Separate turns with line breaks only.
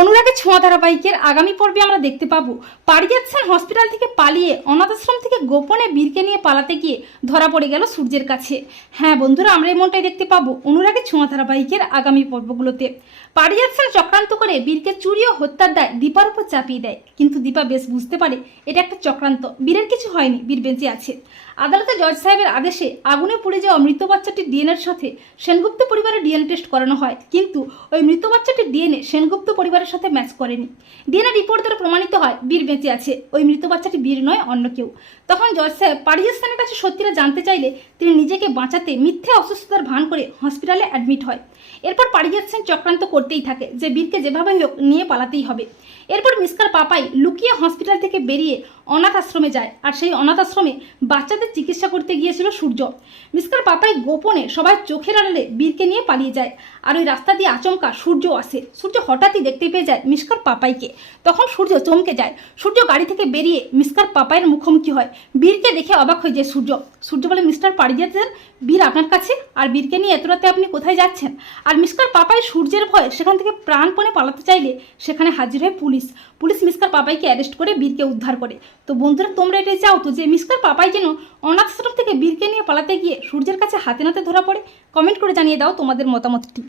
অনুরাগের ছোঁয়া ধারাবাহিকের আগামী পর্বে আমরা দেখতে পাবো। পারিজাতসান হসপিটাল থেকে পালিয়ে অনাথ আশ্রম থেকে গোপনে বীরকে নিয়ে পালাতে গিয়ে ধরা পড়ে গেল সূর্যের কাছে। হ্যাঁ বন্ধুরা, আমরা এমনটাই দেখতে পাবো অনুরাগের ছোঁয়া ধারাবাহিকের আগামী পর্বগুলোতে। পারিজাতসান চক্রান্ত করে বীরকে চুরি ও হত্যার দায় দীপার উপর চাপিয়ে দেয়। কিন্তু দীপা বেশ বুঝতে পারে এটা একটা চক্রান্ত। বীরের কিছু হয়নি, বীর বেঁচে আছে। আদালতে জজ সাহেবের আদেশে আগুনে পুড়ে যাওয়া মৃত বাচ্চাটির ডিএনএর সাথে সেনগুপ্ত পরিবারের ডিএনএ টেস্ট করানো হয়। কিন্তু ওই মৃত বাচ্চাটির ডিএনএ সেনগুপ্ত পরিবারের সাথে ম্যাচ করেনি। ডিএনএ রিপোর্ট দ্বারা প্রমাণিত হয়, বীর বেঁচে আছে। ওই মৃত বাচ্চাটি বীর নয়, অন্য কেউ। তখন জজ সাহেব পারিজাস্তানের কাছে সত্যিটা জানতে চাইলে তিনি নিজেকে বাঁচাতে মিথ্যে অসুস্থতার ভান করে হসপিটালে অ্যাডমিট হয়। এরপর পারিজাত চক্রান্ত করতেই থাকে, যে বীরকে যেভাবেই হোক নিয়ে পালাতেই হবে। এরপর মিসকার পাপাই লুকিয়ে হসপিটাল থেকে বেরিয়ে অনাথ আশ্রমে যায়, আর সেই অনাথ আশ্রমে বাচ্চাদের চিকিৎসা করতে গিয়েছিল সূর্য। মিসকার পাপাই গোপনে সবাই চোখের আড়ালে বীরকে নিয়ে পালিয়ে যায়, আর ওই রাস্তা দিয়ে আচমকা সূর্য আসে। সূর্য হঠাৎই দেখতে পেয়ে যায় মিসকার পাপাইকে। তখন সূর্য চমকে যায়। সূর্য গাড়ি থেকে বেরিয়ে মিসকার পাপাইয়ের মুখোমুখি হয়। বীরকে দেখে অবাক হয়ে যায় সূর্য। সূর্য বলে, মিস্টার পারিজাতের বীর আপনার কাছে? আর বীরকে নিয়ে এত রাতে আপনি কোথায় যাচ্ছেন? আর মিসকার পাপাই সূর্যের ভয়ে সেখান থেকে প্রাণপণে পালাতে চাইলে সেখানে হাজির হয় পুলিশ। পুলিশ মিসকার পাপাইকে অ্যারেস্ট করে বীরকে উদ্ধার করে। তো বন্ধুরা, তোমরা এটাই চাও তো যে মিসকার পাপাই যেন অনাথ থেকে বীরকে নিয়ে পালাতে গিয়ে সূর্যের কাছে হাতে নাতে ধরা পড়ে? কমেন্ট করে জানিয়ে দাও তোমাদের মতামতটি।